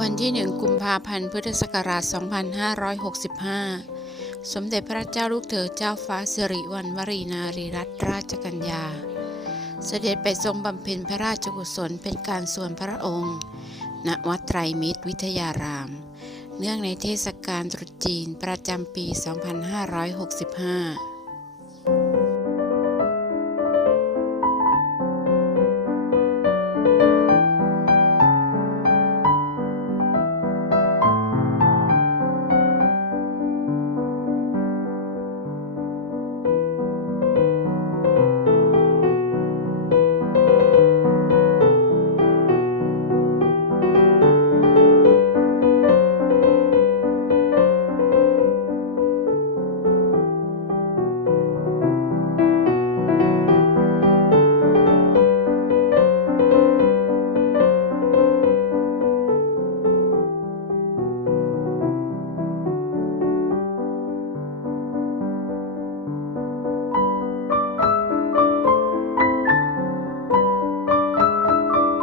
วันที่ 1 กุมภาพันธ์ พุทธศักราช 2565 สมเด็จพระเจ้าลูกเธอเจ้าฟ้าสิริวัณวรีนารีรัตนราชกัญญา เสด็จไปทรงบำเพ็ญพระราชกุศลเป็นการส่วนพระองค์ ณ วัดไตรมิตรวิทยาราม เนื่องในเทศกาลตรุษจีนประจำปี 2565